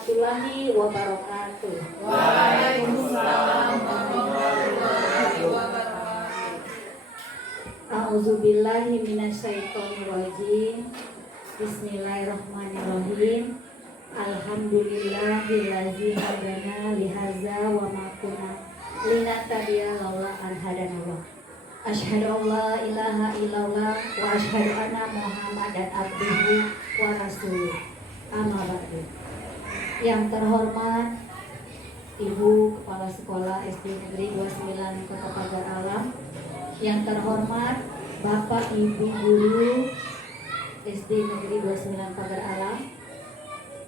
warahmatullahi wabarakatuh. Waalaikumsalam warahmatullahi wabarakatuh. A'udzubillahi minasyaitonirrajim. Bismillahirrahmanirrahim. Alhamdulillahillazi hadana lihaza wa ma kunna linahtadiya laula an hadanallah. Asyhadu an la ilaha illallah wa asyhadu anna Muhammadan abduhu wa rasuluh. Amma ba'du. Yang terhormat Ibu Kepala Sekolah SD Negeri 29 Kota Pagar Alam, yang terhormat Bapak Ibu Guru SD Negeri 29 Pagar Alam,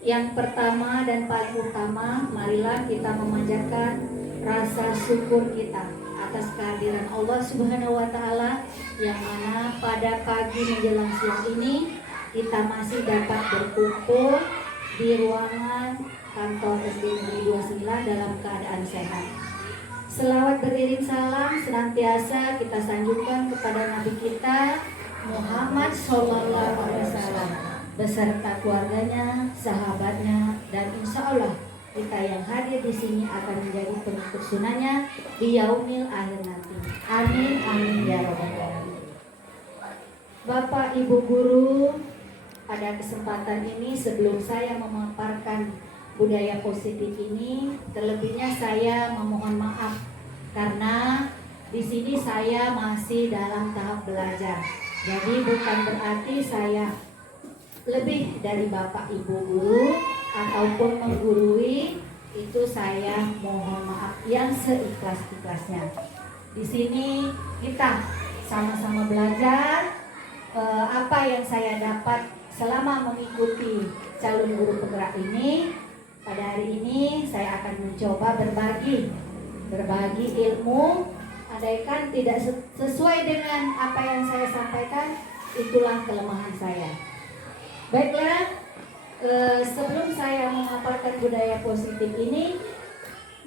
yang pertama dan paling utama, marilah kita memanjatkan rasa syukur kita atas kehadiran Allah Subhanahu wa Ta'ala, yang mana pada pagi menjelang siang ini kita masih dapat berkumpul di ruangan kantor SD Negeri 29 dalam keadaan sehat. Selawat beriring salam senantiasa kita sanjungkan kepada Nabi kita Muhammad Sallallahu Alaihi Wasallam beserta keluarganya, sahabatnya, dan insya Allah kita yang hadir di sini akan menjadi pengikut sunahnya di yaumil akhir nanti. Amin amin ya rabbal alamin. Bapak Ibu guru, pada kesempatan ini sebelum saya memaparkan budaya positif ini, terlebihnya saya memohon maaf karena di sini saya masih dalam tahap belajar. Jadi bukan berarti saya lebih dari Bapak Ibu guru ataupun menggurui, itu saya mohon maaf yang seikhlas-ikhlasnya. Di sini kita sama-sama belajar apa yang saya dapat selama mengikuti calon guru penggerak ini. Pada hari ini saya akan mencoba berbagi ilmu. Andaikan tidak sesuai dengan apa yang saya sampaikan, itulah kelemahan saya. Baiklah, sebelum saya memaparkan budaya positif ini,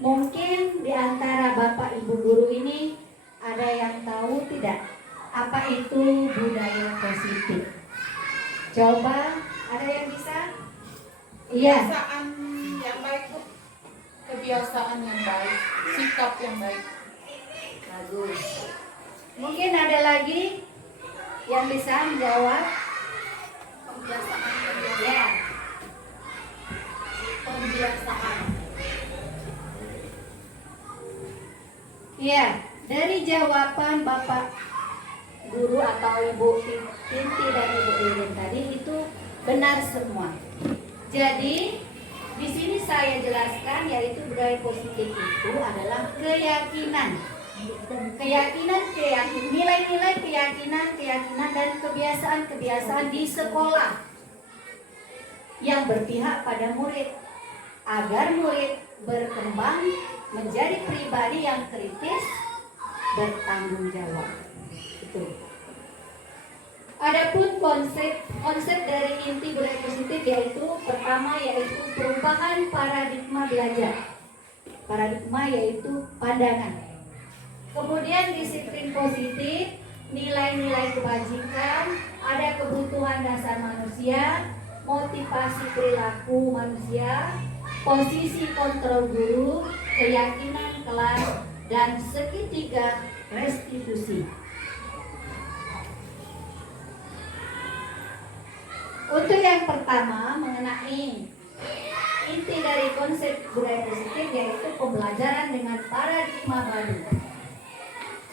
mungkin di antara Bapak Ibu guru ini ada yang tahu tidak apa itu budaya positif? Coba, ada yang bisa? Iya. Kebiasaan yang baik, Bu. Kebiasaan yang baik, sikap yang baik. Bagus. Mungkin ada lagi yang bisa menjawab? Kebiasaan Ya. Kebiasaan. Ya, dari jawaban Bapak guru atau Ibu Tinti dan Ibu Irin tadi itu benar semua. Jadi di sini saya jelaskan, yaitu budaya positif itu adalah keyakinan, nilai-nilai keyakinan dan kebiasaan di sekolah yang berpihak pada murid agar murid berkembang menjadi pribadi yang kritis, bertanggung jawab. Itu. Adapun konsep dari inti budaya positif yaitu pertama yaitu perubahan paradigma belajar. Paradigma yaitu pandangan. Kemudian disiplin positif, nilai-nilai kebajikan, ada kebutuhan dasar manusia, motivasi perilaku manusia, posisi kontrol guru, keyakinan kelas, dan segitiga restitusi. Untuk yang pertama mengenai inti dari konsep budaya positif yaitu pembelajaran dengan paradigma baru.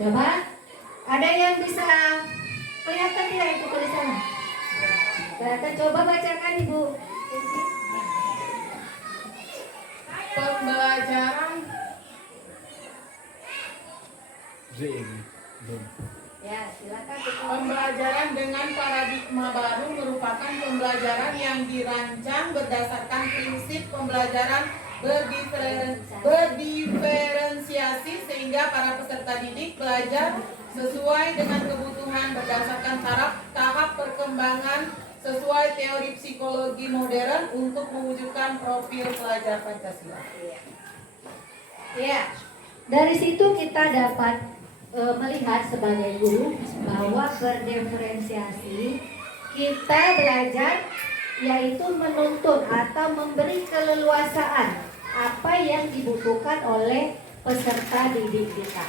Coba, ada yang bisa kelihatan tidak itu tulisannya? Kelihatan, coba bacakan Ibu. Pembelajaran Ya, silakan. Pembelajaran dengan paradigma baru merupakan pembelajaran yang dirancang berdasarkan prinsip pembelajaran berdiferensiasi sehingga para peserta didik belajar sesuai dengan kebutuhan berdasarkan tahap perkembangan sesuai teori psikologi modern untuk mewujudkan profil pelajar Pancasila. Ya, dari situ kita dapat melihat sebagai guru bahwa berdiferensiasi kita belajar yaitu menuntun atau memberi keleluasaan apa yang dibutuhkan oleh peserta didik kita.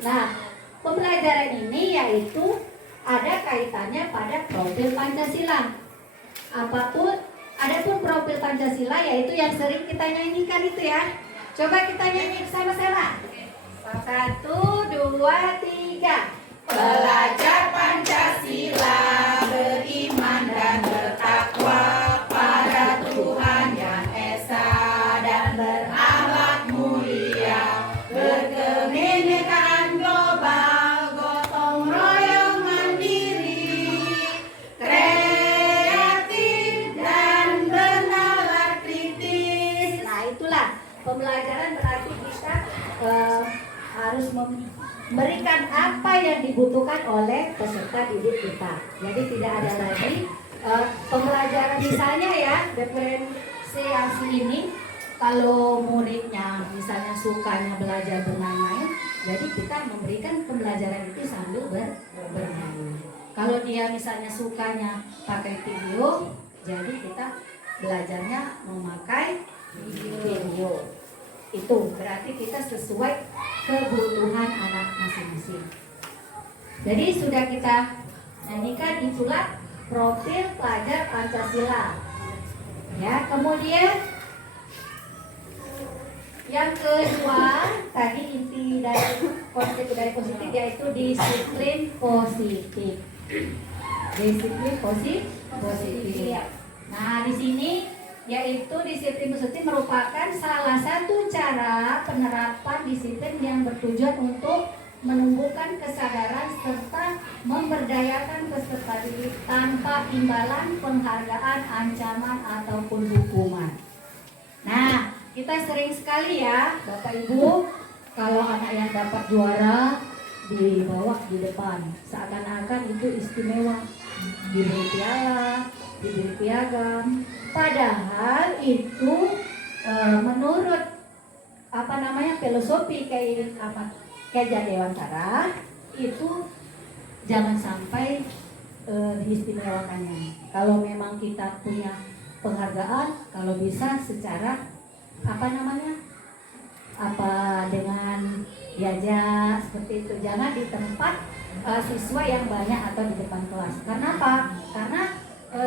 Nah, pembelajaran ini yaitu ada kaitannya pada profil Pancasila. Adapun profil Pancasila yaitu yang sering kita nyanyikan itu ya. Coba kita nyanyi bersama-sama. 1, 2, 3. Belajar Pancasila, beriman dan bertakwa pada Tuhan Yang Esa, dan berakhlak mulia, berkebinekaan global, gotong royong mandiri, kreatif dan bernalar kritis. Nah, itulah pembelajaran berarti kita harus memberikan apa yang dibutuhkan oleh peserta didik kita. Jadi tidak ada lagi pembelajaran misalnya ya, diferensiasi ini kalau muridnya misalnya sukanya belajar bermain-main, jadi kita memberikan pembelajaran itu sambil bermain. Kalau dia misalnya sukanya pakai video, jadi kita belajarnya memakai video. Itu berarti kita sesuai kebutuhan anak masing-masing. Jadi sudah kita nyanyikan, itulah profil pelajar Pancasila. Ya, kemudian yang kedua tadi inti dari konsep budaya positif yaitu disiplin positif. Disiplin positif. Nah, di sini yaitu disiplin positif merupakan salah satu cara penerapan disiplin yang bertujuan untuk menumbuhkan kesadaran serta memberdayakan peserta didik tanpa imbalan, penghargaan, ancaman ataupun hukuman. Nah, kita sering sekali ya Bapak Ibu, kalau anak yang dapat juara dibawa di depan, seakan-akan itu istimewa, diberi piala, diberi piagam. Padahal itu menurut filosofi Keja Dewantara itu jangan sampai diistimewakannya. Kalau memang kita punya penghargaan, kalau bisa secara dengan diajak seperti itu, jangan di tempat siswa yang banyak atau di depan kelas. Karena apa? Karena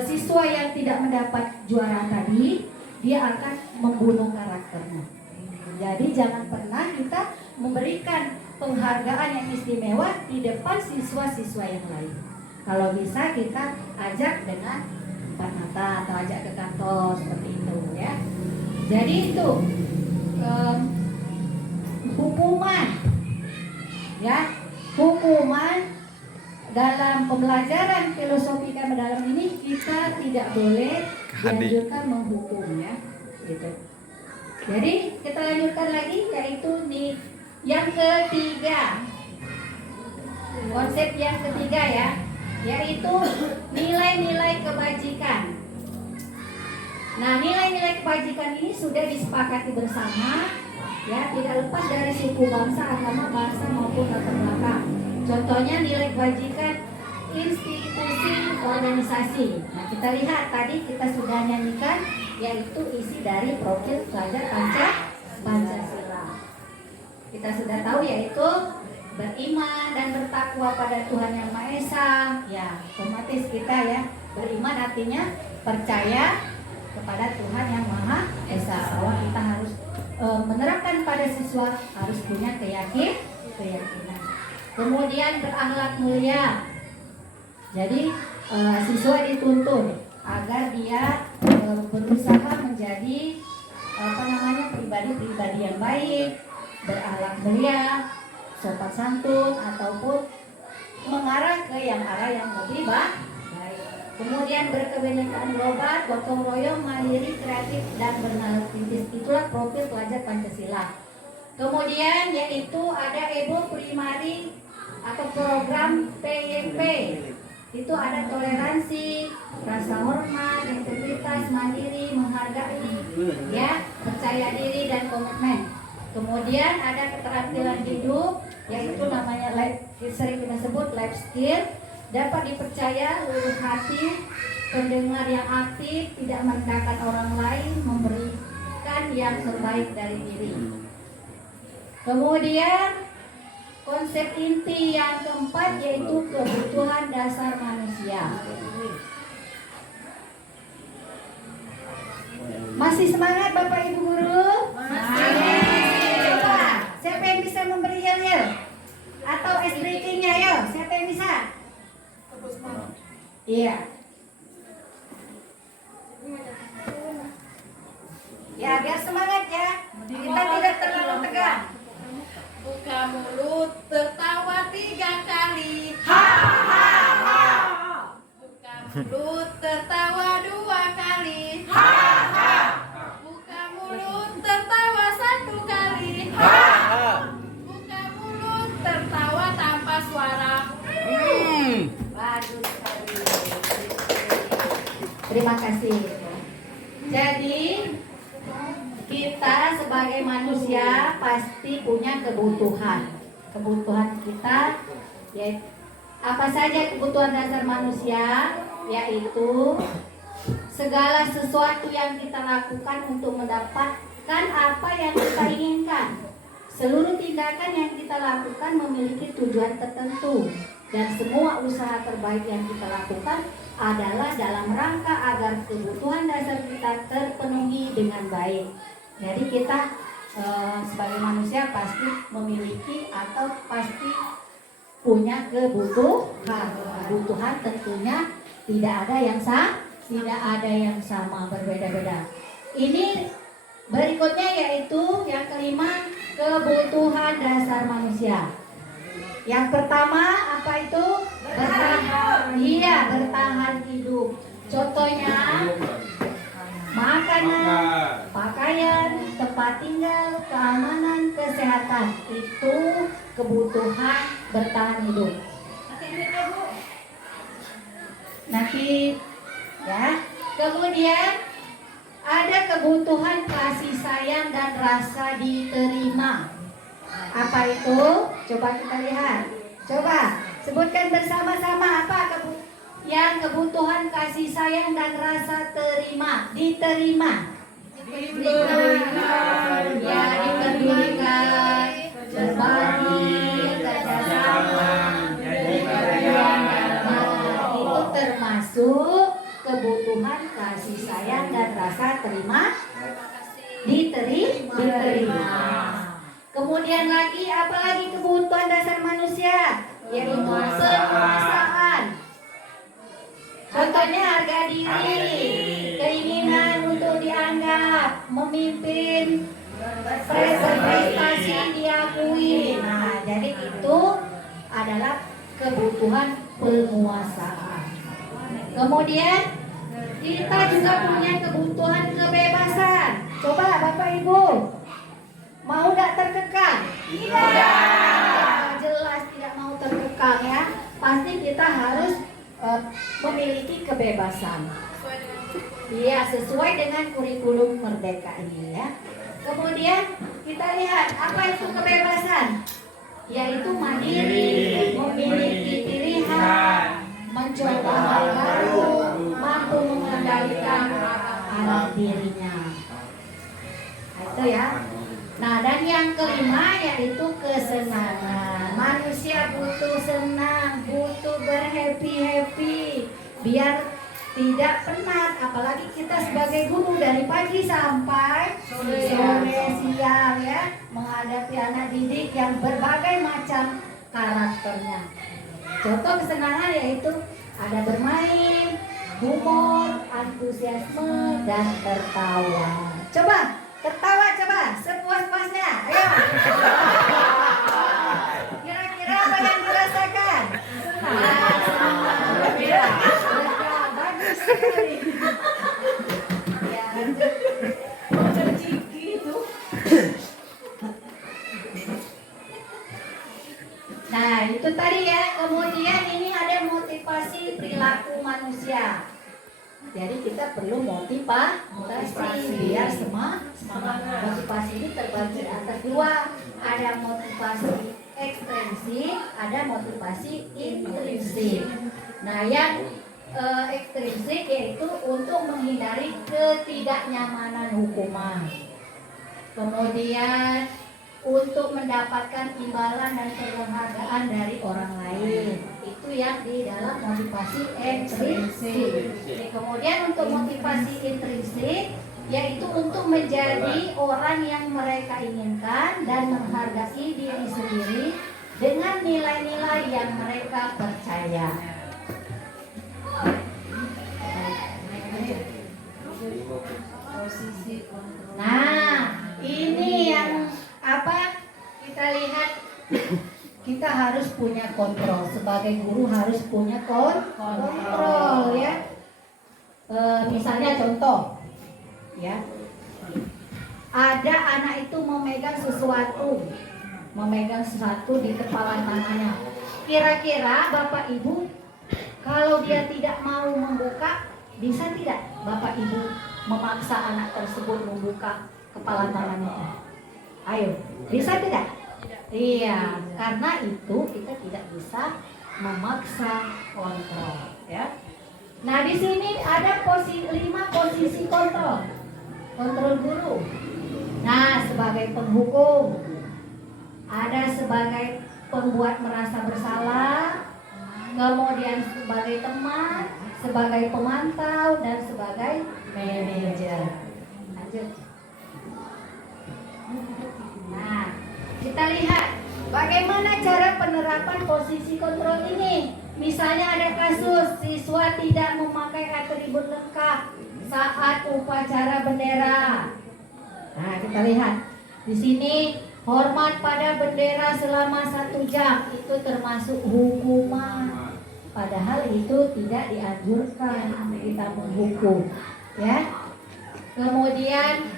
siswa yang tidak mendapat juara tadi, dia akan membunuh karakternya. Jadi jangan pernah kita memberikan penghargaan yang istimewa di depan siswa-siswa yang lain. Kalau bisa kita ajak dengan empat mata atau ajak ke kantor seperti itu ya. Jadi itu hukuman ya, hukuman dalam pembelajaran filosofi kami dalam ini kita tidak boleh dianjurkan menghukum ya, gitu. Jadi kita lanjutkan lagi yaitu yang ketiga, konsep yang ketiga ya, yaitu nilai-nilai kebajikan. Nah, nilai-nilai kebajikan ini sudah disepakati bersama ya, tidak lepas dari suku bangsa, agama, bahasa maupun latar belakang. Contohnya nilai kebajikan institusi organisasi. Nah, kita lihat tadi kita sudah nyanyikan yaitu isi dari profil pelajar Pancasila. Kita sudah tahu yaitu beriman dan bertakwa pada Tuhan Yang Maha Esa. Ya, otomatis kita ya, beriman artinya percaya kepada Tuhan Yang Maha Esa. Bahwa kita harus menerapkan pada siswa, harus punya keyakinan. Kemudian berakhlak mulia. Jadi siswa dituntun agar dia berusaha menjadi pribadi-pribadi yang baik, berakhlak mulia, sopan santun, ataupun mengarah ke arah yang lebih baik. Kemudian berkebinekaan global, gotong royong, mandiri, kreatif, dan bernalar kritis. Itulah profil pelajar Pancasila. Kemudian yaitu ada Ebo Primari atau program PYP. Itu ada toleransi, rasa hormat, integritas, mandiri, menghargai, ya, percaya diri dan komitmen. Kemudian ada keterampilan hidup, yaitu namanya sering kita sebut life skill. dapat dipercaya, luluh hati, pendengar yang aktif, tidak merendahkan orang lain, memberikan yang terbaik dari diri. Kemudian konsep inti yang keempat yaitu kebutuhan dasar manusia. Masih semangat Bapak Ibu Guru? Masih. Coba, siapa yang bisa memberi yel-yel? Atau SBK-nya ya? Siapa yang bisa? Iya. Ya, biar semangat ya. Kita tidak terlalu tegang. Buka mulut, tertawa 3 kali. Ha ha ha. Buka mulut, tertawa 2 kali. Ha ha. Buka mulut, tertawa 1 kali. Ha. Buka mulut, tertawa tanpa suara. Bagus sekali. Terima kasih. Jadi kita sebagai manusia pasti punya kebutuhan. Kebutuhan kita yaitu apa saja kebutuhan dasar manusia, yaitu segala sesuatu yang kita lakukan untuk mendapatkan apa yang kita inginkan. Seluruh tindakan yang kita lakukan memiliki tujuan tertentu, dan semua usaha terbaik yang kita lakukan adalah dalam rangka agar kebutuhan dasar kita terpenuhi dengan baik. Jadi kita sebagai manusia pasti memiliki atau pasti punya kebutuhan. Kebutuhan tentunya tidak ada yang sama, berbeda-beda. Ini berikutnya yaitu yang kelima, kebutuhan dasar manusia. Yang pertama apa itu? Bertahan. Iya, bertahan hidup. Contohnya makanan, pakaian, tempat tinggal, keamanan, kesehatan. Itu kebutuhan bertahan hidup. Nanti ya. Kemudian ada kebutuhan kasih sayang dan rasa diterima. Apa itu? Coba kita lihat. Coba sebutkan bersama-sama apa yang kebutuhan kasih sayang dan rasa diterima. Ya, dipedulikan, berbagi, kerjasama, itu termasuk kebutuhan kasih sayang dan rasa diterima. Kemudian lagi, apalagi kebutuhan dasar manusia, yaitu penguasaan. Contohnya harga diri, keinginan untuk dianggap, memimpin, prestasi diakui. Nah, jadi itu adalah kebutuhan penguasaan. Kemudian kita juga punya kebutuhan kebebasan. Coba Bapak Ibu, mau gak terkekang? Tidak. Jelas tidak mau terkekang ya. Pasti kita harus memiliki kebebasan. Iya, sesuai dengan kurikulum merdeka ini ya. Kemudian kita lihat apa itu kebebasan? Yaitu mandiri, memiliki pilihan, mencoba hal baru, mampu mengendalikan arah dirinya. Nah, itu ya. Nah, dan yang kelima yaitu kesenangan. Manusia butuh senang, butuh berhappy-happy biar tidak penat. Apalagi kita sebagai guru dari pagi sampai sore siang ya, menghadapi anak didik yang berbagai macam karakternya. Contoh kesenangan yaitu ada bermain, humor, antusiasme, dan tertawa. Coba tertawa, coba sepuas-puasnya. Ayo. Kira-kira apa yang dirasakan? Ya, bagus sekali. Ya, itu. Nah, itu tadi ya. Kemudian ini ada motivasi perilaku manusia. Jadi kita perlu motivasi biar semangat. Motivasi ini terbagi atas dua. Ada motivasi ekstrinsik, ada motivasi intrinsik. Nah, yang ekstrinsik yaitu untuk menghindari ketidaknyamanan hukuman. Kemudian untuk mendapatkan imbalan dan penghargaan dari orang lain. Itu yang di dalam motivasi ekstrinsik. Kemudian untuk motivasi intrinsik yaitu untuk menjadi orang yang mereka inginkan dan menghargai diri sendiri dengan nilai-nilai yang mereka percaya. Nah, ini yang apa? Kita lihat, kita harus punya kontrol. Sebagai guru harus punya kontrol ya. Misalnya contoh, ya, ada anak itu memegang sesuatu di kepala tangannya. Kira-kira Bapak Ibu, kalau dia tidak mau membuka, bisa tidak Bapak Ibu memaksa anak tersebut membuka kepala tangannya? Ayo, bisa tidak? Iya, karena itu kita tidak bisa memaksa kontrol, ya. Nah, di sini ada 5 posisi kontrol guru. Nah, sebagai penghukum, ada sebagai pembuat merasa bersalah, kemudian sebagai teman, sebagai pemantau, dan sebagai manajer. Lanjut. Nah, kita lihat bagaimana cara penerapan posisi kontrol ini. Misalnya ada kasus siswa tidak memakai atribut lengkap saat upacara bendera. Nah, kita lihat di sini hormat pada bendera selama 1 jam itu termasuk hukuman. Padahal itu tidak dianjurkan kita menghukum, ya. Kemudian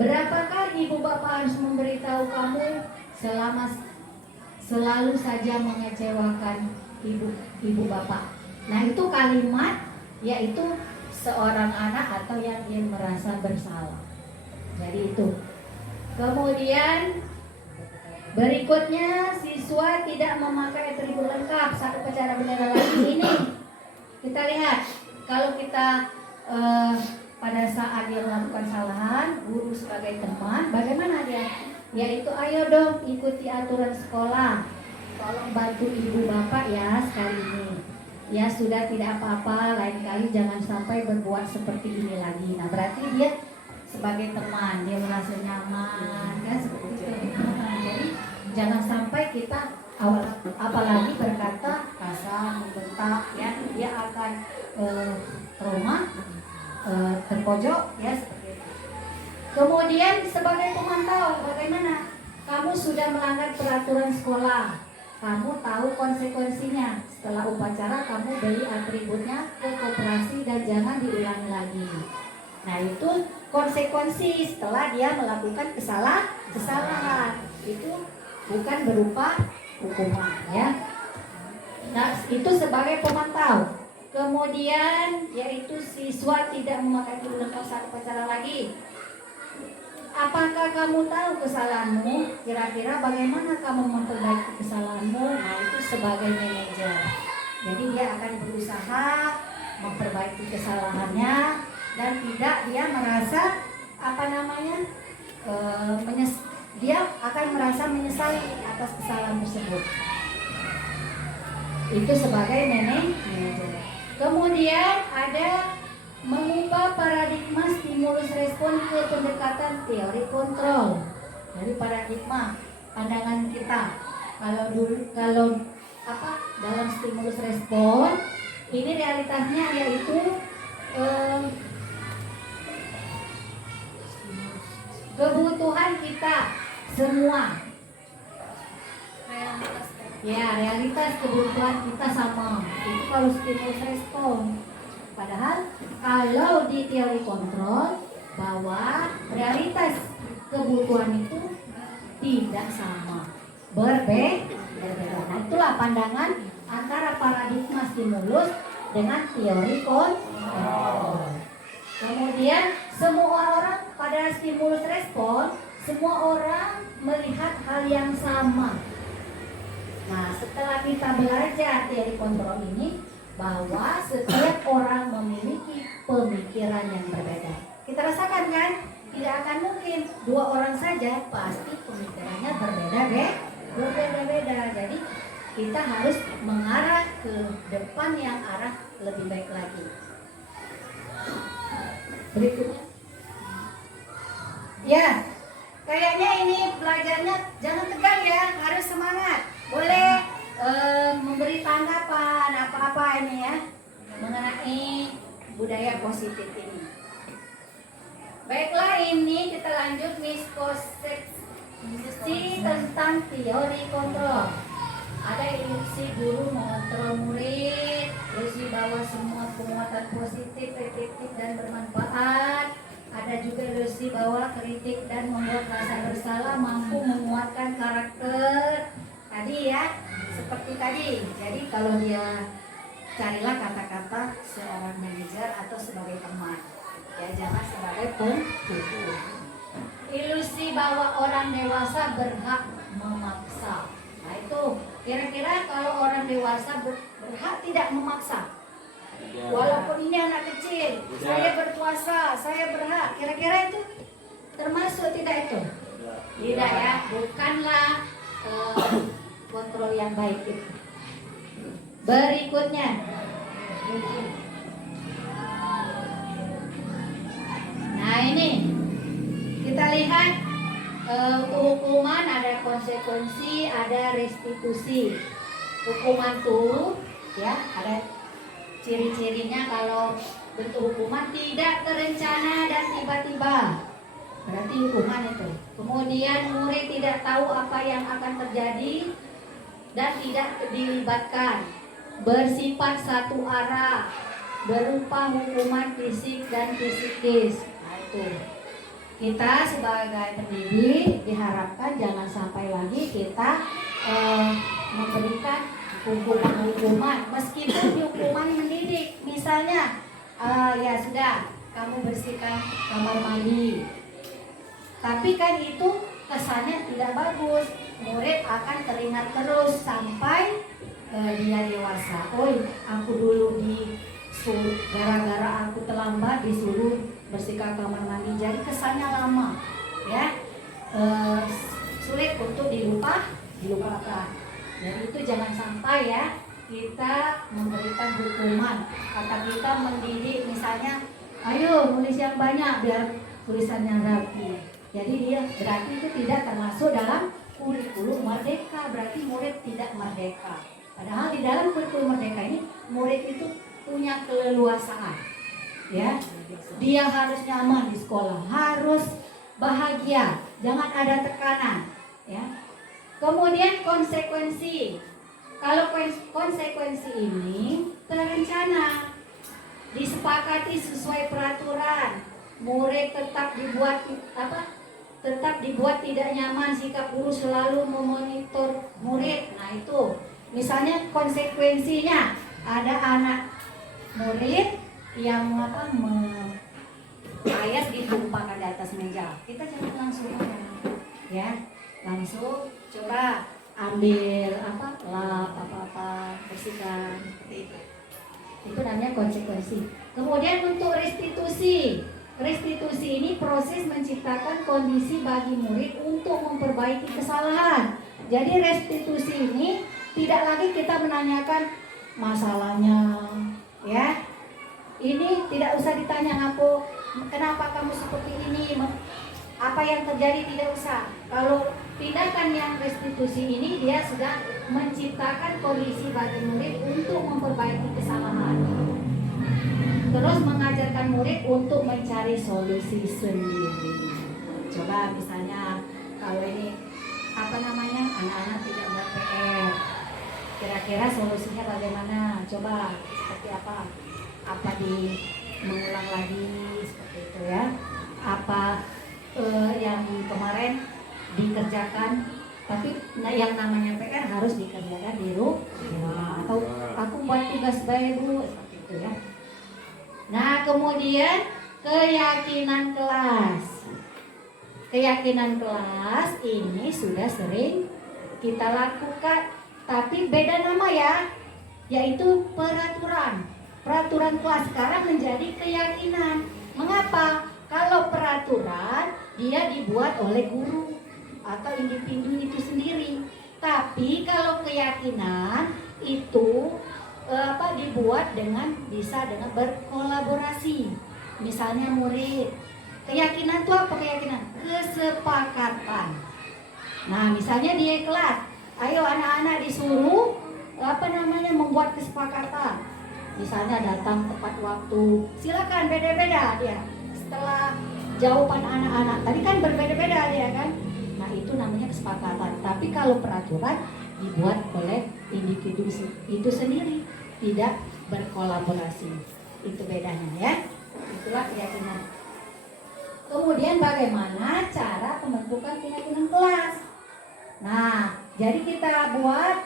berapa kali ibu bapak harus memberitahu kamu selalu saja mengecewakan ibu bapak. Nah, itu kalimat yaitu seorang anak atau yang dia merasa bersalah. Jadi itu. Kemudian berikutnya siswa tidak memakai atribut lengkap saat upacara bendera lagi ini. Kita lihat kalau kita pada saat dia melakukan kesalahan, guru sebagai teman, bagaimana dia? Yaitu ayo dong ikuti aturan sekolah. Tolong bantu ibu bapak ya sekali ini. Ya sudah, tidak apa-apa, lain kali jangan sampai berbuat seperti ini lagi. Nah, berarti dia sebagai teman, dia merasa nyaman, kan seperti itu. Jadi jangan sampai kita apalagi berkata kasar, membentak, ya, dia akan trauma, terpojok, ya seperti itu. Kemudian sebagai pemantau, bagaimana? Kamu sudah melanggar peraturan sekolah, kamu tahu konsekuensinya. Setelah upacara kamu beli atributnya ke koperasi dan jangan diulangi lagi. Nah, itu konsekuensi setelah dia melakukan kesalahan. Itu bukan berupa hukuman, ya. Nah, itu sebagai pemantau. Kemudian yaitu siswa tidak memakai atribut lengkap saat upacara lagi. Apakah kamu tahu kesalahanmu? Kira-kira bagaimana kamu memperbaiki kesalahanmu? Nah, itu sebagai manajer. Jadi dia akan berusaha memperbaiki kesalahannya dan tidak dia merasa dia akan merasa menyesali atas kesalahan tersebut. Itu sebagai manajer. Kemudian ada mengubah paradigma stimulus respon ke pendekatan teori kontrol. Dari paradigma pandangan kita, kalau dalam stimulus respon ini realitasnya yaitu kebutuhan kita semua. Realitas kebutuhan kita sama. Itu kalau stimulus respon. Padahal kalau di teori kontrol bahwa realitas kebutuhan itu tidak sama, berbeda. Nah, itulah pandangan antara paradigma stimulus dengan teori kontrol. Kemudian semua orang pada stimulus respon, semua orang melihat hal yang sama. Nah, setelah kita belajar teori kontrol ini, bahwa setiap orang memiliki pemikiran yang berbeda. Kita rasakan kan? Tidak akan mungkin dua orang saja, pasti pemikirannya berbeda-beda. Jadi kita harus mengarah ke depan yang arah lebih baik lagi. Berikutnya. Ya, kayaknya ini belajarnya jangan tegang ya, harus semangat. Boleh memberi tanggapan apa-apa ini ya mengenai budaya positif ini. Baiklah, ini kita lanjut miskonsepsi tentang teori kontrol. Ada ilusi guru mengontrol murid, ilusi bahwa semua penguatan positif, efektif dan bermanfaat. Ada juga ilusi bahwa kritik dan membuat rasa bersalah mampu menguatkan karakter. Tadi ya, seperti tadi. Jadi kalau dia carilah kata-kata seorang manajer atau sebagai teman. Ya, jangan sebagai pembuku. Ilusi bahwa orang dewasa berhak memaksa. Nah itu, kira-kira kalau orang dewasa berhak tidak memaksa. Walaupun ini anak kecil, saya berpuasa, saya berhak. Kira-kira itu termasuk tidak itu? Tidak ya, bukanlah kontrol yang baik itu. Berikutnya. Nah ini kita lihat untuk hukuman ada konsekuensi, ada restitusi. Hukuman tuh ya ada ciri-cirinya kalau bentuk hukuman tidak terencana dan tiba-tiba. Berarti hukuman itu. Kemudian murid tidak tahu apa yang akan terjadi dan tidak dilibatkan. Bersifat satu arah, berupa hukuman fisik dan psikis. Nah itu. Kita sebagai pendidik diharapkan jangan sampai lagi kita memberikan hukuman-hukuman meskipun hukuman mendidik. Misalnya ya sudah kamu bersihkan kamar mandi, tapi kan itu kesannya tidak bagus. Murid akan teringat terus sampai dia dewasa. Oh, aku dulu disuruh gara-gara aku terlambat disuruh bersihkan kamar mandi, jadi kesannya lama ya, sulit untuk dilupakan. Jadi itu jangan sampai ya kita memberikan hukuman. Kata kita mendidik misalnya, ayo nulis yang banyak biar tulisannya rapi. Jadi dia berarti itu tidak termasuk dalam kurikulum merdeka, berarti murid tidak merdeka. Padahal di dalam kurikulum merdeka ini murid itu punya keleluasaan. Ya, dia harus nyaman di sekolah, harus bahagia, jangan ada tekanan. Ya. Kemudian konsekuensi. Kalau konsekuensi ini terencana, disepakati sesuai peraturan, murid tetap dibuat tidak nyaman, sikap guru selalu memonitor murid. Nah itu, misalnya konsekuensinya ada anak murid yang ayat ditumpahkan di atas meja. Kita jangan langsung ya, langsung coba ambil lap apa bersihkan seperti itu. Itu namanya konsekuensi. Kemudian untuk restitusi. Restitusi ini proses menciptakan kondisi bagi murid untuk memperbaiki kesalahan. Jadi restitusi ini tidak lagi kita menanyakan masalahnya, ya. Ini tidak usah ditanya kenapa kamu seperti ini, apa yang terjadi, tidak usah. Kalau tindakan yang restitusi ini dia sudah menciptakan kondisi bagi murid untuk memperbaiki kesalahan. Terus mengajarkan murid untuk mencari solusi sendiri. Coba misalnya kalau ini anak-anak tidak buat PR, kira-kira solusinya bagaimana? Coba seperti apa? Mengulang lagi seperti itu ya? Apa yang kemarin dikerjakan, tapi yang namanya PR harus dikerjakan di rumah, atau aku buat tugas baru seperti itu ya. Nah kemudian keyakinan kelas. Keyakinan kelas ini sudah sering kita lakukan. tapi beda nama ya, yaitu peraturan. Peraturan kelas sekarang menjadi keyakinan. Mengapa? Kalau peraturan dia dibuat oleh guru atau individu itu sendiri. Tapi kalau keyakinan itu dibuat bisa dengan berkolaborasi. Misalnya murid. Keyakinan itu apa keyakinan? Kesepakatan. Nah, misalnya di kelas, ayo anak-anak disuruh membuat kesepakatan. Misalnya datang tepat waktu. Silakan beda-beda dia. Setelah jawaban anak-anak tadi kan berbeda-beda dia kan. Nah, itu namanya kesepakatan. Tapi kalau peraturan dibuat oleh individu itu sendiri, tidak berkolaborasi. Itu bedanya ya. Itulah keyakinan. Kemudian bagaimana cara pembentukan keyakinan kelas? Nah, jadi kita buat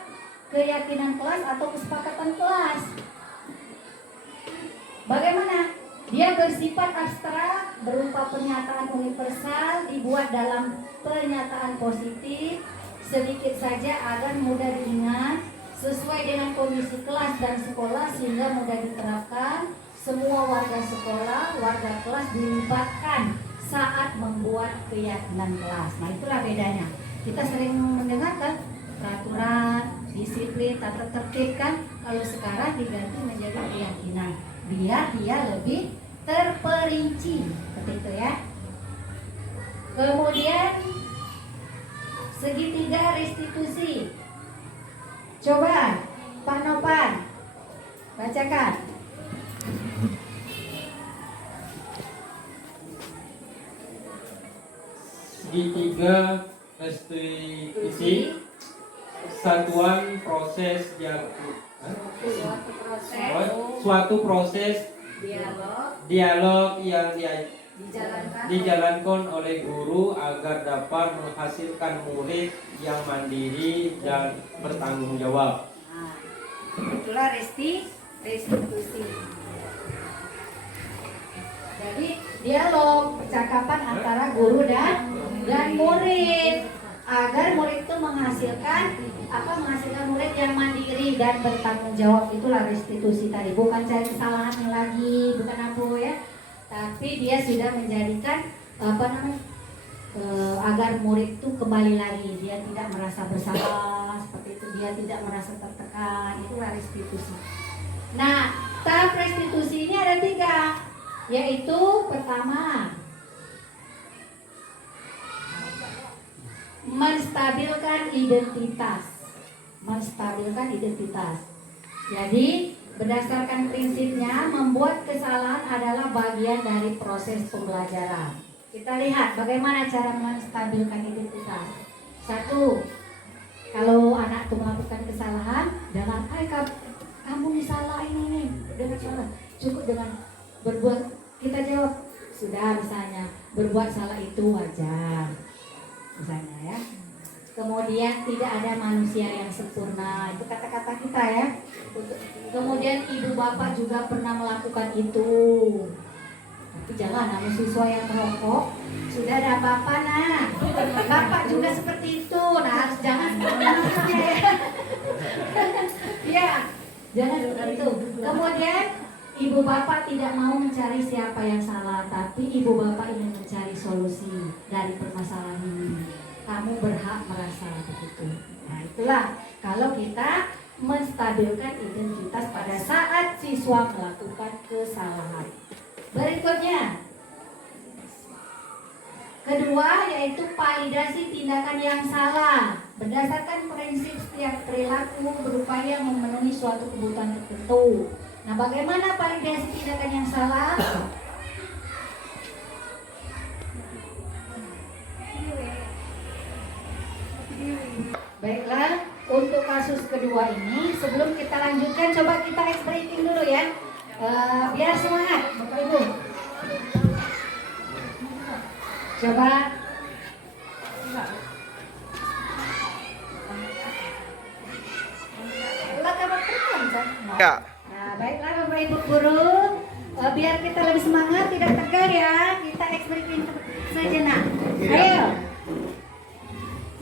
keyakinan kelas atau kesepakatan kelas. Bagaimana? Dia bersifat abstrak, berupa pernyataan universal, dibuat dalam pernyataan positif, sedikit saja agar mudah diingat, sesuai dengan kondisi kelas dan sekolah sehingga mudah diterapkan. Semua warga sekolah, warga kelas dilibatkan saat membuat keyakinan kelas. Nah, itulah bedanya. Kita sering mendengarkan peraturan, disiplin, tata tertib kan. Kalau sekarang diganti menjadi keyakinan, biar dia lebih terperinci, seperti itu ya. Kemudian segitiga restitusi. Coba Pak Nopan bacakan. Segitiga restitusi, satuan proses yang suatu proses dialog yang dijalankan oleh guru agar dapat menghasilkan murid yang mandiri dan bertanggung jawab. Nah, itulah restitusi. Jadi dialog, percakapan antara guru dan murid agar murid itu menghasilkan murid yang mandiri dan bertanggung jawab. Itulah restitusi tadi, bukan cari kesalahannya lagi, bukan apa ya, tapi dia sudah menjadikan agar murid itu kembali lagi, dia tidak merasa bersalah seperti itu, dia tidak merasa tertekan. Itulah restitusi. Nah, tahap restitusi ini ada 3, yaitu pertama menstabilkan identitas. Jadi berdasarkan prinsipnya, membuat kesalahan adalah bagian dari proses pembelajaran. Kita lihat bagaimana cara menstabilkan identitas. 1, kalau anak itu melakukan kesalahan, jangan kamu salah ini dengan salah. Cukup dengan berbuat, kita jawab sudah, misalnya berbuat salah itu wajar, misalnya ya. Kemudian tidak ada manusia yang sempurna, itu kata-kata kita ya. Kemudian ibu bapak juga pernah melakukan itu, tapi jangan nama siswa yang merokok, sudah ada apa-apa nah, bapak juga seperti itu, nah harus jangan seperti itu ya, jangan seperti itu. Kemudian ibu bapak tidak mau mencari siapa yang salah, tapi ibu bapak ingin mencari solusi dari permasalahan ini. Kamu berhak merasa begitu. Nah, itulah kalau kita menstabilkan identitas pada saat siswa melakukan kesalahan. Berikutnya, kedua yaitu validasi tindakan yang salah. Berdasarkan prinsip setiap perilaku berupaya memenuhi suatu kebutuhan tertentu. Nah, bagaimana validasi tindakan yang salah? Baiklah, untuk kasus kedua ini, sebelum kita lanjutkan, coba kita ice breaking dulu ya, biar semangat, Bapak Ibu. Coba. Ya. Nah, baiklah Bapak Ibu guru, biar kita lebih semangat, tidak tegar ya, kita ice breaking sejenak. Ayo.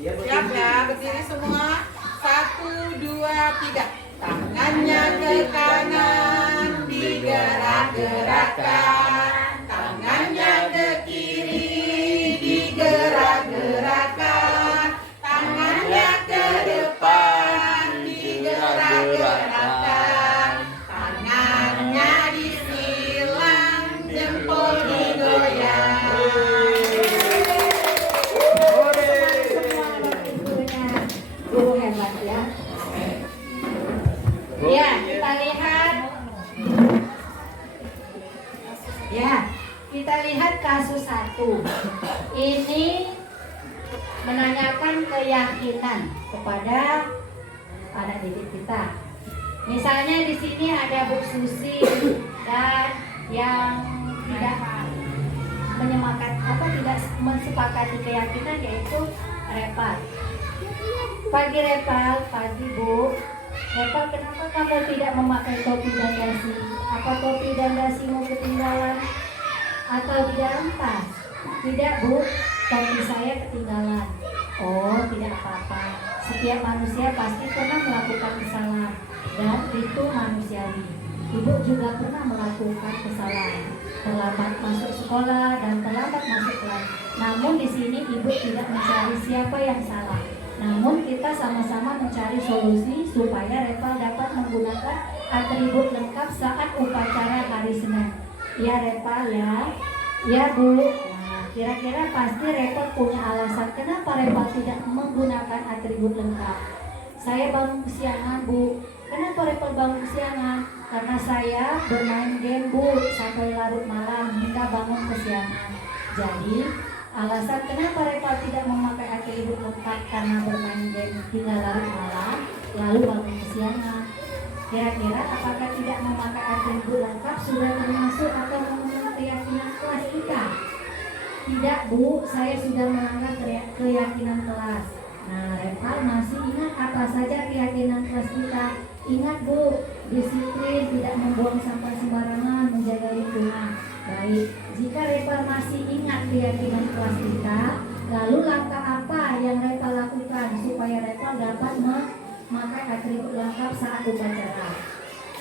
Siap ya, berdiri semua. 1, 2, 3. Tangannya ke kanan digerak-gerakkan, tangannya ke kiri digerak-gerakkan, tangannya ke depan digerak-gerakkan, tangannya disilang, jempol digoyang. Semua ibunya guru hebat ya. Ya, kita lihat. Ya, kita lihat kasus 1. Ini menanyakan keyakinan kepada anak didik kita. Misalnya di sini ada Bu Susi dan yang tidak tidak mensepakati keyakinan yaitu Repal. Pagi Repal, pagi Bu. Repal, kenapa kamu tidak memakai topi dan dasi? Apa topi dan dasimu ketinggalan atau di dalam tas? Tidak Bu, topi saya ketinggalan. Oh, tidak apa-apa. Setiap manusia pasti pernah melakukan kesalahan dan itu manusiawi. Ibu juga pernah melakukan kesalahan, terlambat masuk sekolah dan terlambat masuk kelas. Namun di sini ibu tidak mencari siapa yang salah. Namun kita sama-sama mencari solusi supaya Repal dapat menggunakan atribut lengkap saat upacara hari Senin. Ya Repal ya, ya Bu. Nah, kira-kira pasti Repal punya alasan kenapa Repal tidak menggunakan atribut lengkap. Saya bangun kesiangan Bu. Kenapa Repal bangun kesiangan? Karena saya bermain game Bu sampai larut malam hingga bangun kesiangan. Jadi alasan kenapa Repal tidak memakai atribut lengkap karena bermain game hingga larut malam lalu bangun kesiangan. Kira-kira apakah tidak memakai atribut lengkap sudah termasuk atau memenuhi keyakinan kelas kita? Tidak Bu, saya sudah melanggar keyakinan kelas. Nah, Repal masih ingat apa saja keyakinan kelas kita? Ingat Bu, disiplin, tidak membuang sampah sembarangan, menjaga lingkungan. Baik, jika Repal masih ingat keyakinan kelas kita, lalu langkah apa yang Repal lakukan supaya Repal dapat memakai atribut lengkap saat upacara?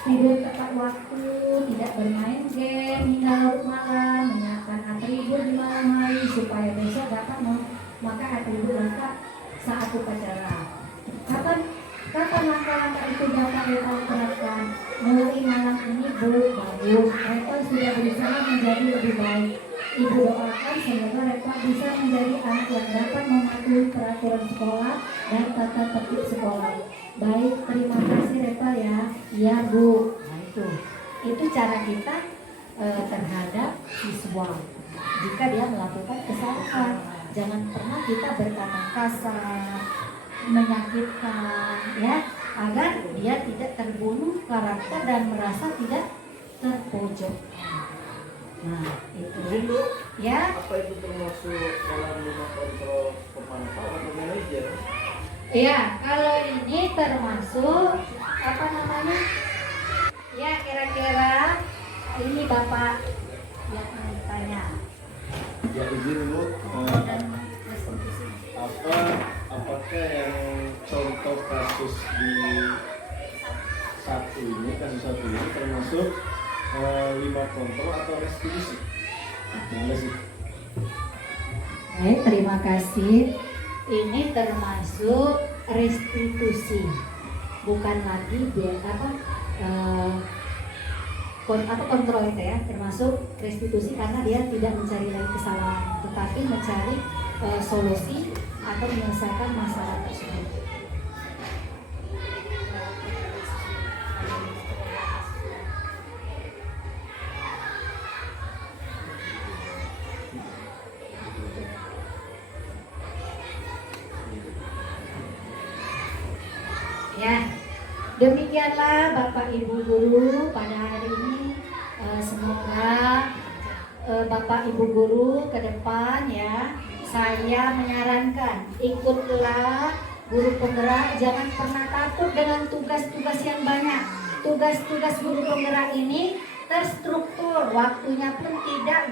Tidur tepat waktu, tidak bermain game hingga larut malam, menyiapkan atribut di malam hari supaya besok dapat memakai atribut lengkap saat upacara. Kapan langkah-langkah itu dapat Repal terapkan? Mulai malam ini Bu, bagus. Repal sudah berusaha menjadi lebih baik. Ibu doakan semoga Repal bisa menjadi anak yang dapat mematuhi peraturan sekolah dan tata tertib sekolah. Baik, terima kasih Repal ya. Iya Bu. Nah itu cara kita terhadap siswa. Jika dia melakukan kesalahan, jangan pernah kita berkata kasar, menyakitkan, ya, agar dia tidak terbunuh karakter dan merasa tidak terpojok. Nah, itu ya. Apa itu termasuk dalam 5 kontrol pemantau atau manajer? Ya, kalau ini termasuk apa namanya? Ya, kira-kira ini Bapak yang tanya. Ya izin dulu. Apakah yang contoh kasus di kasus satu ini termasuk 5 kontrol atau restitusi? Enggak sih. Baik, terima kasih. Ini termasuk restitusi, bukan lagi kontrol itu ya, termasuk restitusi karena dia tidak mencari lagi kesalahan, tetapi mencari solusi atau menyelesaikan masalah tersebut. Ya, demikianlah Bapak Ibu Guru pada hari ini. Semoga Bapak Ibu Guru ke depan ya, saya menyarankan ikutlah guru penggerak. Jangan pernah takut dengan tugas-tugas yang banyak. Tugas-tugas guru penggerak ini terstruktur, waktunya pun tidak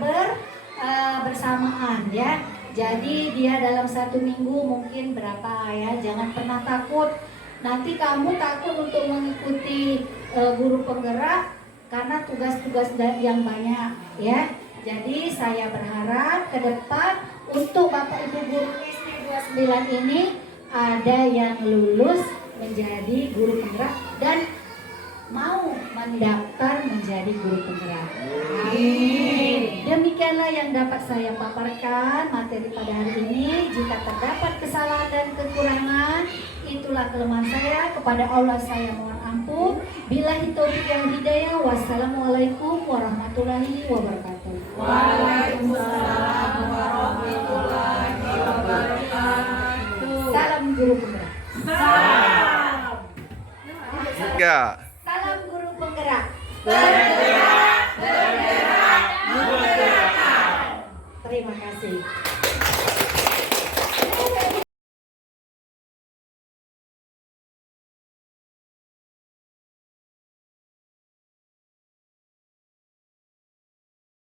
bersamaan ya. Jadi dia dalam 1 minggu mungkin berapa ya. Jangan pernah takut. Nanti kamu takut untuk mengikuti guru penggerak karena tugas-tugas yang banyak ya. Jadi saya berharap ke depan untuk Bapak Ibu guru SD 29 ini ada yang lulus menjadi guru penggerak dan mau mendaftar menjadi guru penggerak. Amin. Demikianlah yang dapat saya paparkan materi pada hari ini. Jika terdapat kesalahan dan kekurangan, itulah kelemahan saya. Kepada Allah saya mohon ampun. Billahi taufiq wal hidayah. Wassalamualaikum warahmatullahi wabarakatuh. Waalaikumsalam warahmatullahi wabarakatuh. Salam guru penggerak. Ya. Salam guru penggerak. Bergerak, bergerak, bergerak. Terima kasih.